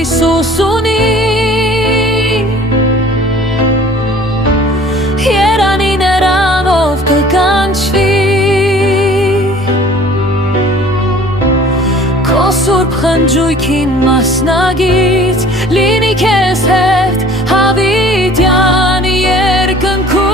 հավի սուսունի Երանի նրանով կկանչվի Քո սուրբ խնջույքին մասնագիծ լինի քեզ հետ հավիտյան երկնքում